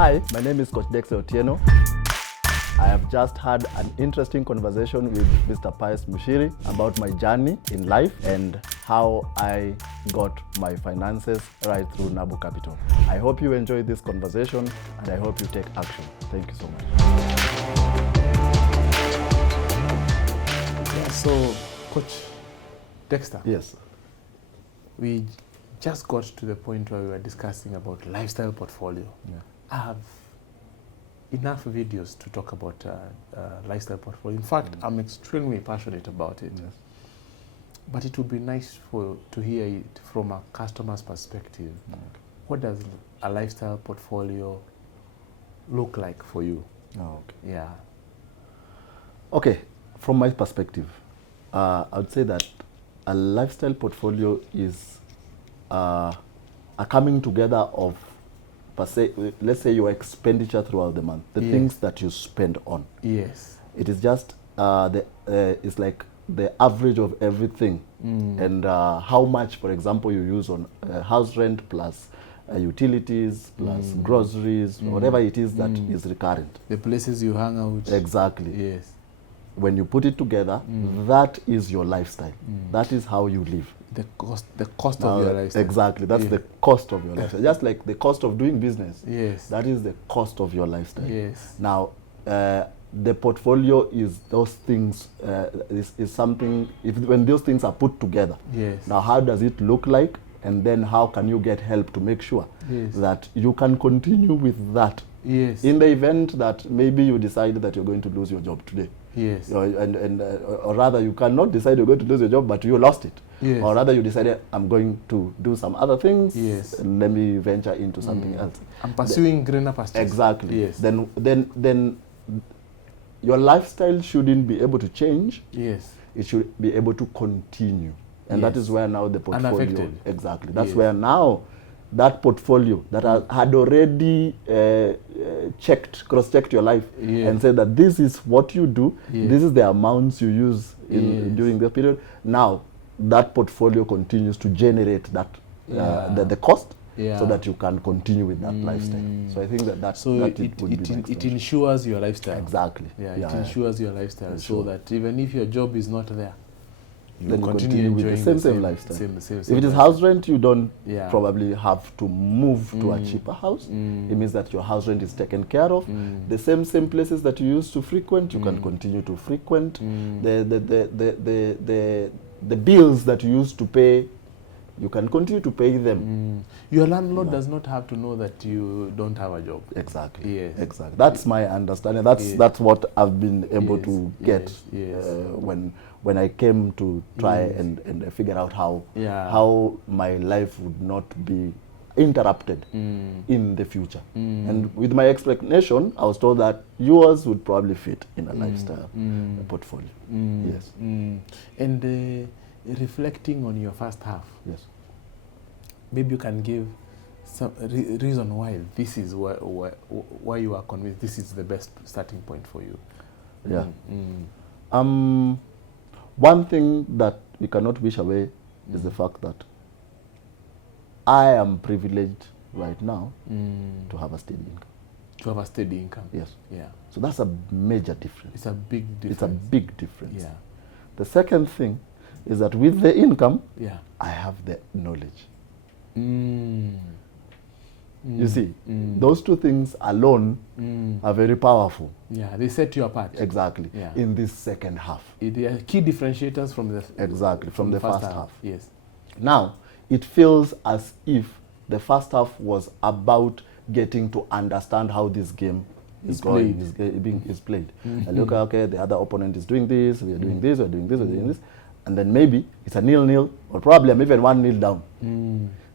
Hi, my name is Coach Dexter. I have just had an interesting conversation with Mr. Pius Mushiri about my journey in life and how I got my finances right through Nabo Capital. I hope you enjoy this conversation and I hope you take action. Thank you so much. Yeah, so, Coach Dexter. Yes. We just got to the point where we were discussing about lifestyle portfolio. Yeah. I have enough videos to talk about lifestyle portfolio. In fact, I'm extremely passionate about it. Yes. But it would be nice to hear it from a customer's perspective. Okay. What does a lifestyle portfolio look like for you? Oh, okay. Yeah. Okay, from my perspective, I would say that a lifestyle portfolio is a coming together of, per se, let's say, your expenditure throughout the month, the things that you spend on. Yes. It is just it's like the average of everything, and how much, for example, you use on house rent plus utilities plus groceries, whatever it is that is recurrent. The places you hang out. Exactly. Yes. When you put it together, that is your lifestyle. That is how you live. The cost of your lifestyle. Exactly. That's the cost of your lifestyle. Just like the cost of doing business. Yes. That is the cost of your lifestyle. Yes. Now, the portfolio is those things, is something, when those things are put together. Yes. Now, how does it look like? And then how can you get help to make sure that you can continue with that? Yes. In the event that maybe you decide that you're going to lose your job today. Yes. Or rather, you cannot decide you're going to lose your job, but you lost it. Yes. Or rather, you decided, I'm going to do some other things. Yes. Let me venture into something else. I'm pursuing greener pastures. Exactly. Yes. Then your lifestyle shouldn't be able to change. Yes. It should be able to continue. And that is where now the portfolio... Unaffected. Exactly. That's where now that portfolio that had already cross-checked your life and said that this is what you do, this is the amounts you use during the period. Now, that portfolio continues to generate that the cost so that you can continue with that lifestyle. So I think it ensures your lifestyle. Exactly. Yeah, it ensures your lifestyle so that even if your job is not there, then you continue with the same lifestyle. Same if it is house rent, you don't probably have to move to a cheaper house. It means that your house rent is taken care of. The same places that you used to frequent, you can continue to frequent. The bills that you used to pay, you can continue to pay them. Your landlord does not have to know that you don't have a job. Exactly. Yes. Exactly. That's my understanding. That's what I've been able to get when I came to try and figure out how my life would not be interrupted in the future. And with my explanation, I was told that yours would probably fit in a lifestyle portfolio. Yes. And reflecting on your first half, yes, maybe you can give some reason why this is why you are convinced this is the best starting point for you. Yeah. One thing that we cannot wish away is the fact that I am privileged right now to have a steady income. To have a steady income. Yes. Yeah. So that's a major difference. It's a big difference. It's a big difference. Yeah. The second thing is that with the income, I have the knowledge. You see, those two things alone are very powerful. Yeah, they set you apart. Exactly. Yeah. In this second half. They are key differentiators from the from the first half. Yes. Now, it feels as if the first half was about getting to understand how this game is played. And look, okay, the other opponent is doing this, we are doing this, we're doing this, we're doing this. And then maybe it's a 0-0, or probably I'm even 1-0 down.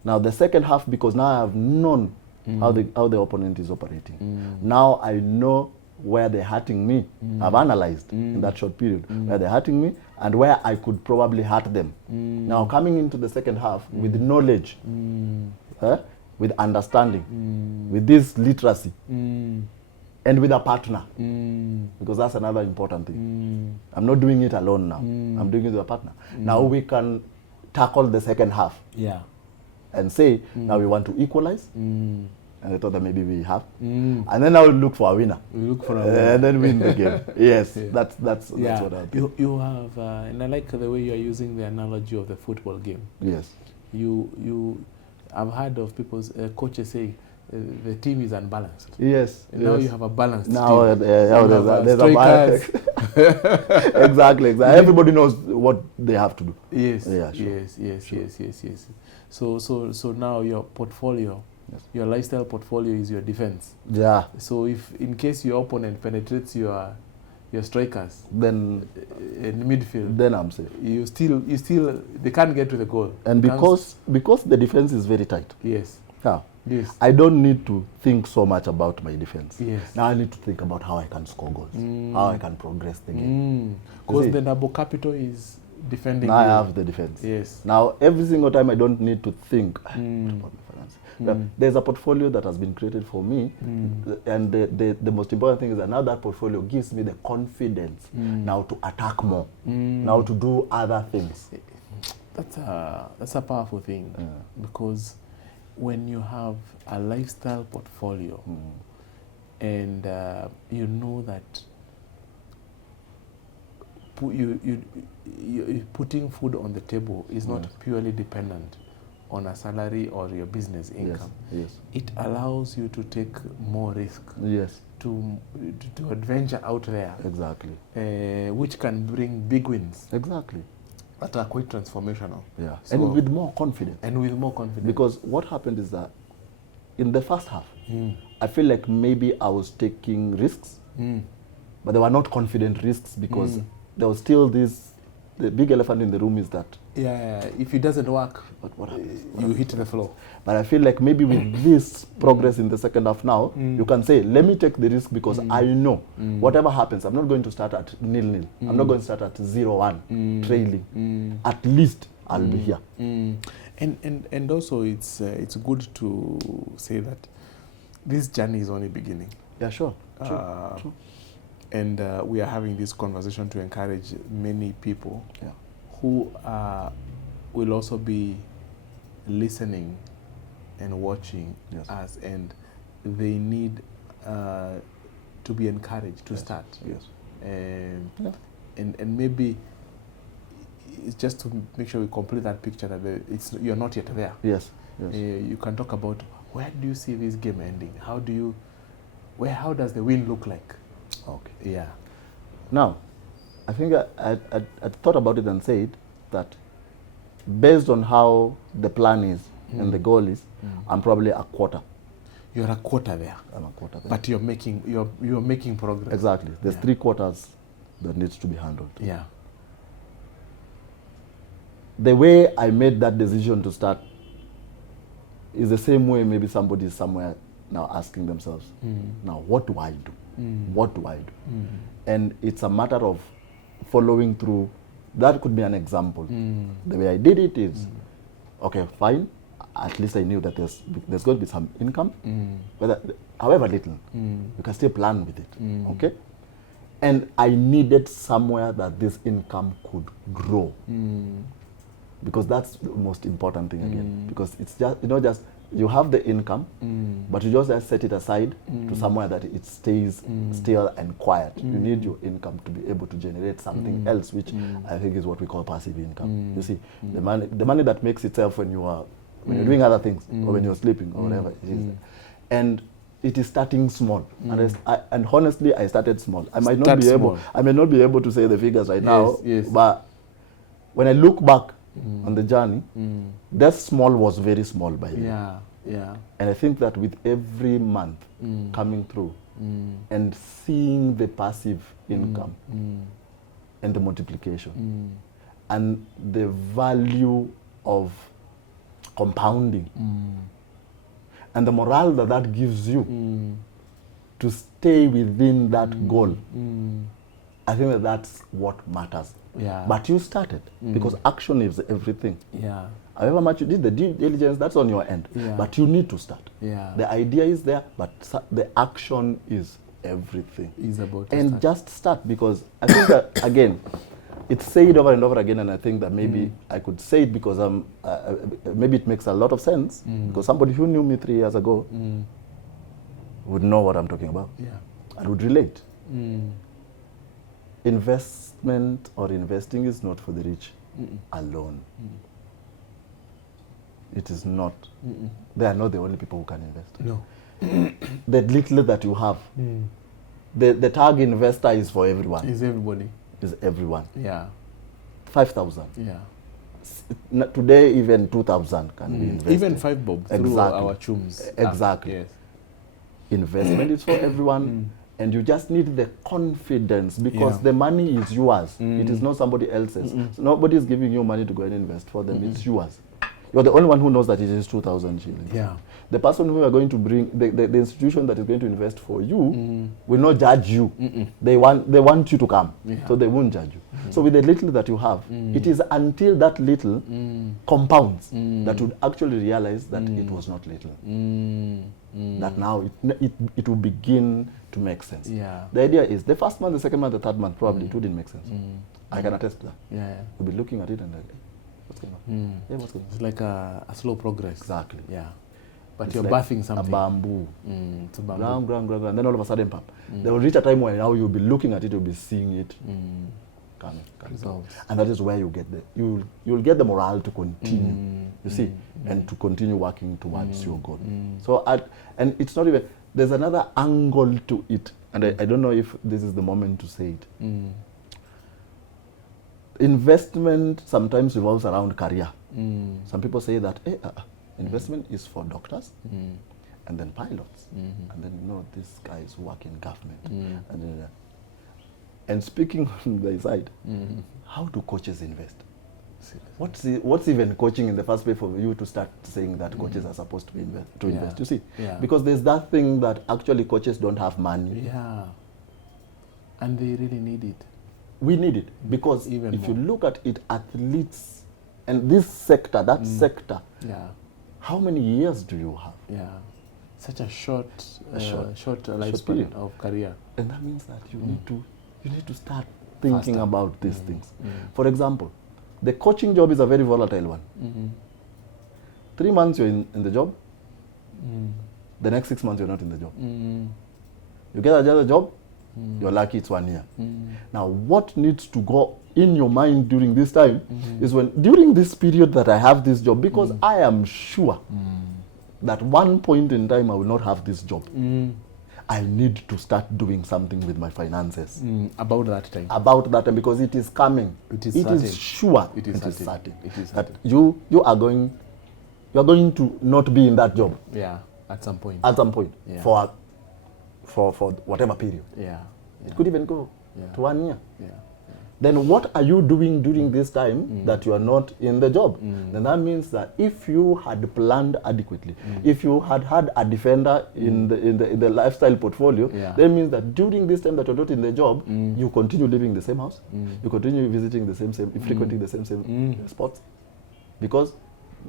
Now the second half, because now I have known how the opponent is operating. Now I know where they're hurting me. I've analyzed in that short period where they're hurting me and where I could probably hurt them. Now coming into the second half with knowledge, with understanding, with this literacy, and with a partner, because that's another important thing. I'm not doing it alone now. I'm doing it with a partner. Now we can tackle the second half. Yeah. And say, now we want to equalize, and I thought that maybe we have. And then I would look for a winner. We look for a winner. And then win the game. Yes, Yeah. that's what I think. You have, and I like the way you are using the analogy of the football game. Yes. I've heard of people's coaches saying the team is unbalanced. Yes. And now you have a balanced now, team. There's a balance. Exactly. Everybody knows what they have to do. Yes. Yeah, sure. Yes. So now your portfolio, your lifestyle portfolio is your defense. Yeah. So if in case your opponent penetrates your strikers, then in midfield, then I'm safe. You still they can't get to the goal. And because the defense is very tight. Yes. Yeah. Yes. I don't need to think so much about my defense. Yes. Now I need to think about how I can score goals, how I can progress the game. Because the Nabo capital is defending. Now I have the defense. Yes. Now every single time I don't need to think about my finance. There's a portfolio that has been created for me, and the most important thing is that now that portfolio gives me the confidence now to attack more, now to do other things. That's a powerful thing, because when you have a lifestyle portfolio and you know that putting food on the table is not purely dependent on a salary or your business income. Yes. It allows you to take more risk. Yes. To adventure out there. Exactly. Which can bring big wins. Exactly. That are quite transformational. Yeah. So, and with more confidence. Because what happened is that in the first half, I feel like maybe I was taking risks, but they were not confident risks because there was still the big elephant in the room is that. Yeah, if it doesn't work, what happens? You hit the floor. But I feel like maybe with this progress in the second half now, you can say, let me take the risk because I know whatever happens, I'm not going to start at 0-0. I'm not going to start at 0-1, trailing. At least I'll be here. And also it's good to say that this journey is only beginning. Yeah, sure. True. And we are having this conversation to encourage many people who will also be listening and watching us, and they need to be encouraged to start. Yes. And maybe it's just to make sure we complete that picture that you're not yet there. Yes. You can talk about where do you see this game ending? How does the win look like? Okay. Yeah. Now, I think I thought about it and said that based on how the plan is and the goal is, I'm probably a quarter. You're a quarter there. I'm a quarter there. But you're making progress. Exactly. There's 3 quarters that needs to be handled. Yeah. The way I made that decision to start is the same way maybe somebody is somewhere now asking themselves, now what do I do? What do I do? And it's a matter of following through. That could be an example. The way I did it is, okay, fine. At least I knew that there's going to be some income, however little. You can still plan with it, okay? And I needed somewhere that this income could grow. Because that's the most important thing again. Because it's just, you have the income, but you just set it aside to somewhere that it stays still and quiet. You need your income to be able to generate something else, which I think is what we call passive income. You see, the money that makes itself when you're doing other things, or when you're sleeping, or whatever it is. And it is starting small. And honestly, I started small. I may not be able to say the figures right now, but when I look back on the journey, that small was very small by then. Yeah. And I think that with every month coming through and seeing the passive income and the multiplication and the value of compounding and the morale that gives you to stay within that goal, I think that's what matters. Yeah. But you started because action is everything. Yeah. However much you did the due diligence, that's on your end. Yeah. But you need to start. Yeah. The idea is there, but the action is everything. Is about and start. Just start, because I think that again, it's said over and over again, and I think that maybe I could say it because maybe it makes a lot of sense. Because somebody who knew me 3 years ago would know what I'm talking about. Yeah. And would relate. Mm. Investment or investing is not for the rich alone. It is not. They are not the only people who can invest. No. The little that you have, the tag investor is for everyone. Is everybody. Is everyone. Yeah. 5,000. Yeah. Today, even 2,000 can be invested. Even 5 bob through our chums. Exactly. Yes. Investment is for everyone, and you just need the confidence because the money is yours. It is not somebody else's. So nobody is giving you money to go and invest for them. It's yours. You're the only one who knows that it is 2,000 shillings. Yeah. The person who are going to bring, the institution that is going to invest for you will not judge you. They want you to come, so they won't judge you. So with the little that you have, it is until that little compounds that you actually realize that it was not little. That now it will begin to make sense. Yeah. The idea is the first month, the second month, the third month, probably it wouldn't make sense. I can attest to that. Yeah. You'll be looking at it and like, hey, what's going on? Yeah, what's going on? It's like a slow progress. Exactly. Yeah. But It's you're like birthing something. a bamboo. It's a bamboo. Ground. And then all of a sudden, there will reach a time where now you'll be looking at it, you'll be seeing it coming. And that is where you get you'll get the morale to continue, you see, and to continue working towards your goal. So, and it's not even, there's another angle to it, and I don't know if this is the moment to say it. Investment sometimes revolves around career. Some people say that, hey, investment is for doctors, and then pilots, and then these guys work in government. And speaking on the side, how do coaches invest? What's even coaching in the first place for you to start saying that coaches are supposed to invest? You see, because there's that thing that actually coaches don't have money. Yeah, and they really need it. We need it because Even if more. you look at it, athletes and this sector, that sector. Yeah. How many years do you have? Yeah, such a short lifespan period of career. And that means that you need to start thinking Faster. about these things. For example, the coaching job is a very volatile one. 3 months you're in the job, the next 6 months you're not in the job. You get another job, you're lucky it's 1 year. Now what needs to go in your mind during this time is during this period that I have this job, because I am sure that one point in time I will not have this job. I need to start doing something with my finances. About that time. About that time, because it is coming. It is sure. It is certain. That you are going to not be in that job. Yeah, at some point. At some point. Yeah. For whatever period. Yeah. It could even go to 1 year. Yeah. Then what are you doing during this time that you are not in the job? Then that means that if you had planned adequately, if you had a defender in the lifestyle portfolio, that means that during this time that you're not in the job, you continue living in the same house, you continue visiting the same frequenting the same spots, because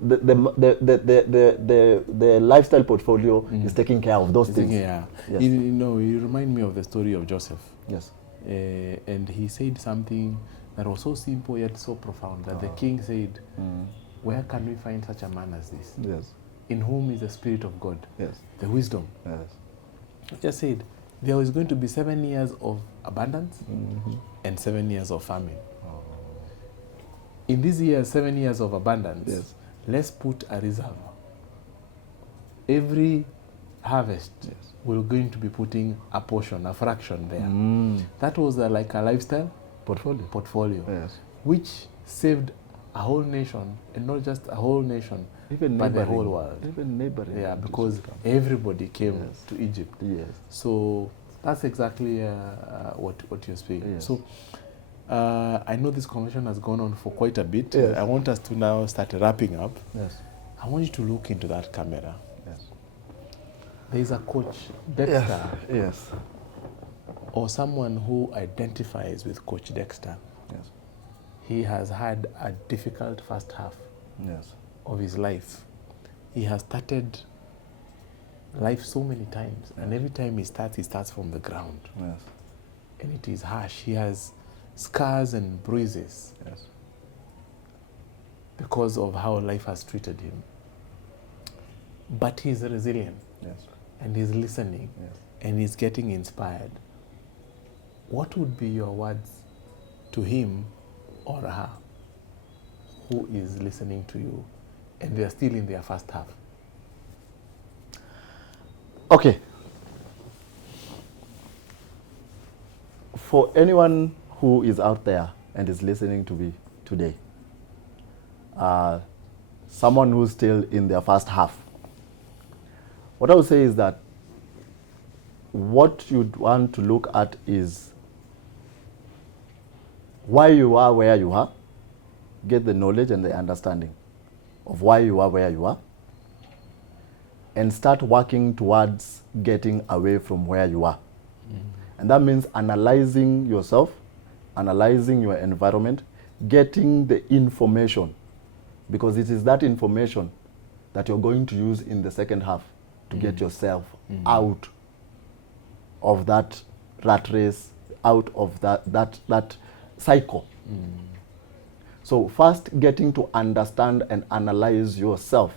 the lifestyle portfolio is taking care of those things. Yeah. Yes. You remind me of the story of Joseph. Yes. And he said something that was so simple yet so profound that the king said, where can we find such a man as this? Yes. In whom is the Spirit of God, Yes. the wisdom. Yes. He just said, there is going to be 7 years of abundance and 7 years of famine. In these years, 7 years of abundance, let's put a reserve. Every harvest, we're going to be putting a portion, a fraction there. That was like a lifestyle portfolio, which saved a whole nation, and not just a whole nation, but the whole world. Even neighboring. Yeah, because everybody came to Egypt. Yes. So that's exactly what you're saying. Yes. So I know this conversation has gone on for quite a bit. Yes. I want us to now start wrapping up. Yes. I want you to look into that camera. Yes. There is a Coach Dexter, Yes. or someone who identifies with Coach Dexter. Yes. He has had a difficult first half Yes. of his life. He has started life so many times, and every time he starts from the ground. Yes. And it is harsh. He has scars and bruises because of how life has treated him. But he's resilient. Yes. and he's listening, Yes. and he's getting inspired, what would be your words to him or her who is listening to you and they're still in their first half? Okay. For anyone who is out there and is listening to me today, someone who's still in their first half, what I would say is that what you'd want to look at is why you are where you are, get the knowledge and the understanding of why you are where you are, and start working towards getting away from where you are. And that means analyzing yourself, analyzing your environment, getting the information, because it is that information that you're going to use in the second half to get yourself out of that rat race, out of that cycle. So first, getting to understand and analyze yourself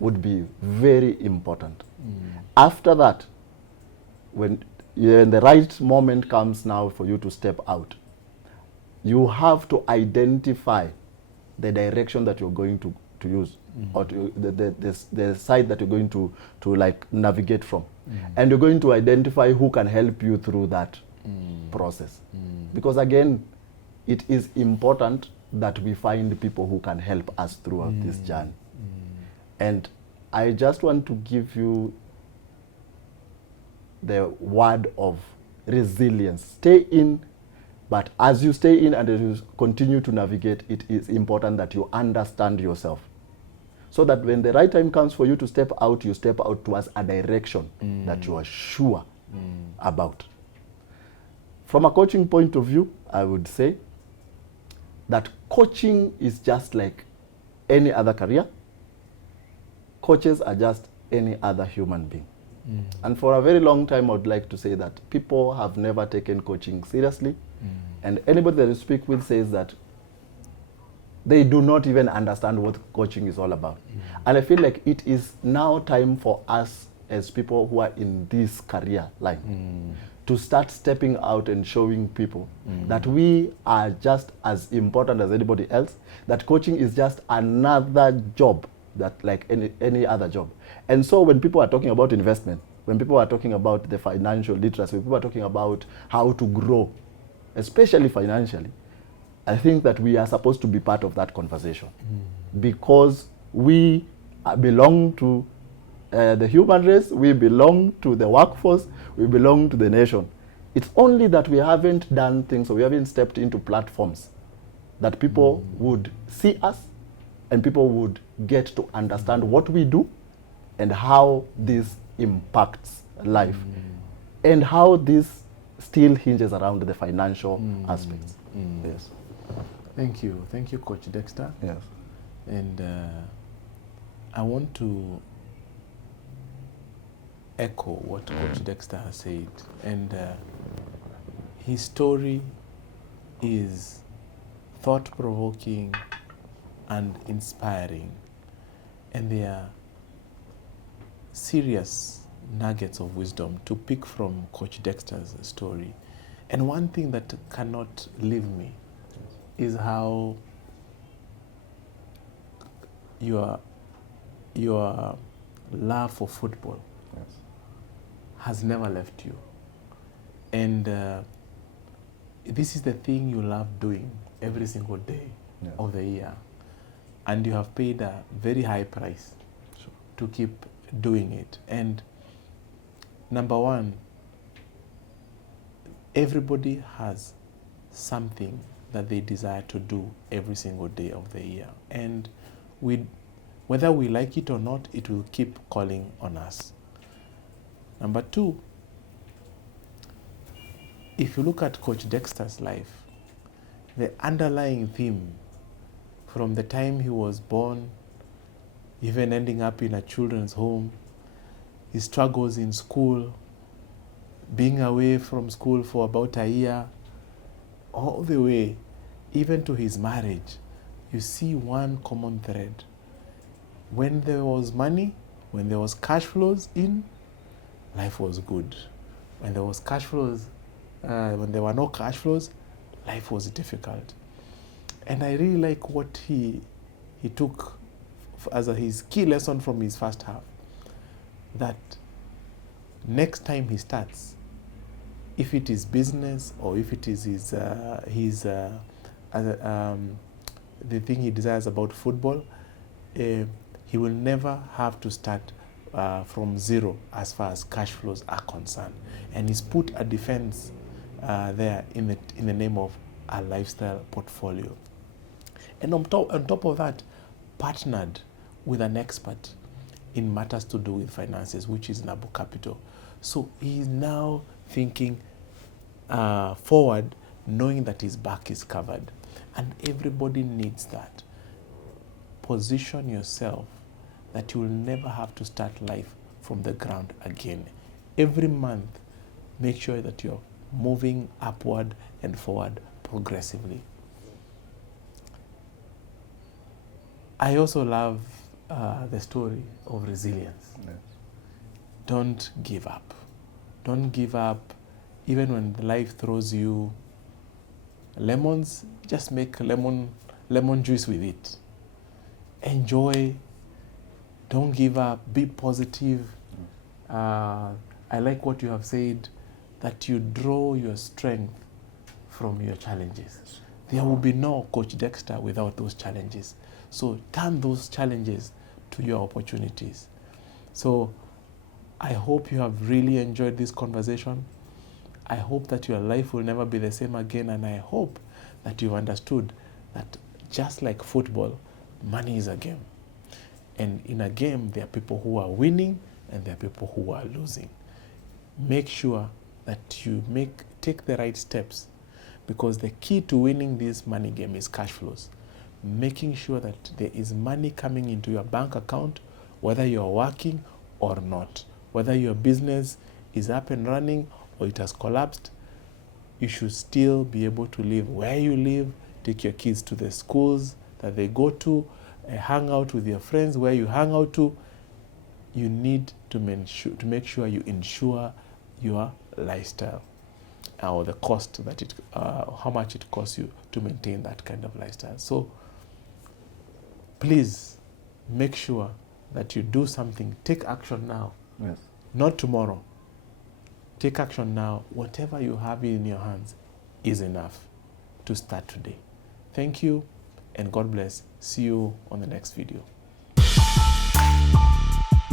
would be very important. After that, when the right moment comes now for you to step out, you have to identify the direction that you're going to use, or to, the side that you're going to like navigate from. And you're going to identify who can help you through that process. Because again, it is important that we find people who can help us throughout this journey. And I just want to give you the word of resilience. Stay in, but as you stay in and as you continue to navigate, it is important that you understand yourself, so that when the right time comes for you to step out, you step out towards a direction that you are sure about. From a coaching point of view, I would say that coaching is just like any other career. Coaches are just any other human being. And for a very long time, I would like to say that people have never taken coaching seriously. And anybody that you speak with says that they do not even understand what coaching is all about. And I feel like it is now time for us as people who are in this career line to start stepping out and showing people that we are just as important as anybody else, that coaching is just another job that like any other job. And so when people are talking about investment, when people are talking about the financial literacy, when people are talking about how to grow, especially financially, I think that we are supposed to be part of that conversation, because we belong to the human race, we belong to the workforce, we belong to the nation. It's only that we haven't done things, or we haven't stepped into platforms that people would see us and people would get to understand what we do and how this impacts life and how this still hinges around the financial aspects. Yes. Thank you. Thank you, Coach Dexter. Yes. And I want to echo what Coach Dexter has said. And his story is thought-provoking and inspiring. And there are serious nuggets of wisdom to pick from Coach Dexter's story. And one thing that cannot leave me is how your love for football has never left you. And this is the thing you love doing every single day of the year. And you have paid a very high price to keep doing it. And number one, everybody has something that they desire to do every single day of the year. And whether we like it or not, it will keep calling on us. Number two, if you look at Coach Dexter's life, the underlying theme from the time he was born, even ending up in a children's home, his struggles in school, being away from school for about a year, all the way, even to his marriage, you see one common thread. When there was money, When there was cash flows in, life was good. When there was cash flows, when there were no cash flows, life was difficult. And I really like what he took as his key lesson from his first half, that next time he starts, if it is business or if it is the thing he desires about football, he will never have to start from zero as far as cash flows are concerned. And he's put a defense there in the name of a lifestyle portfolio. And on top of that, partnered with an expert in matters to do with finances, which is Nabo Capital. So he is now thinking forward, knowing that his back is covered. And everybody needs that. Position yourself that you will never have to start life from the ground again. Every month, make sure that you're moving upward and forward progressively. I also love the story of resilience. Yes. Don't give up. Don't give up. Even when life throws you lemons, just make lemon juice with it. Enjoy. Don't give up. Be positive. I like what you have said, that you draw your strength from your challenges. There will be no Coach Dexter without those challenges. So turn those challenges to your opportunities. So I hope you have really enjoyed this conversation. I hope that your life will never be the same again, and I hope that you've understood that just like football, money is a game. And in a game, there are people who are winning and there are people who are losing. Make sure that you take the right steps, because the key to winning this money game is cash flows. Making sure that there is money coming into your bank account, whether you're working or not. Whether your business is up and running or it has collapsed, you should still be able to live where you live, take your kids to the schools that they go to, hang out with your friends where you hang out to. You need to make sure you insure your lifestyle, or the cost that how much it costs you to maintain that kind of lifestyle. So please make sure that you do something. Take action now. Yes. Not tomorrow. Take action now. Whatever you have in your hands is enough to start today. Thank you and God bless. See you on the next video.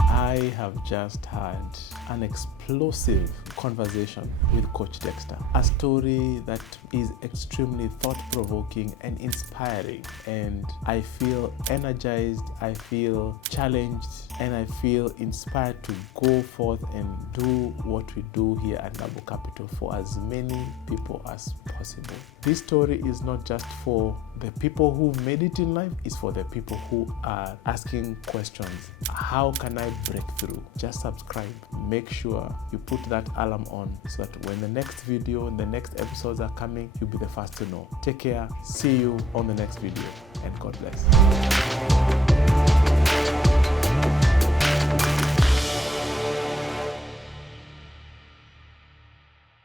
I have just had an explosive conversation with Coach Dexter. A story that is extremely thought-provoking and inspiring. And I feel energized, I feel challenged, and I feel inspired to go forth and do what we do here at Nabo Capital for as many people as possible. This story is not just for the people who made it in life, it's for the people who are asking questions. How can I break through? Just subscribe. Make sure you put that alarm on so that when the next video and the next episodes are coming, you'll be the first to know. Take care. See you on the next video, and God bless.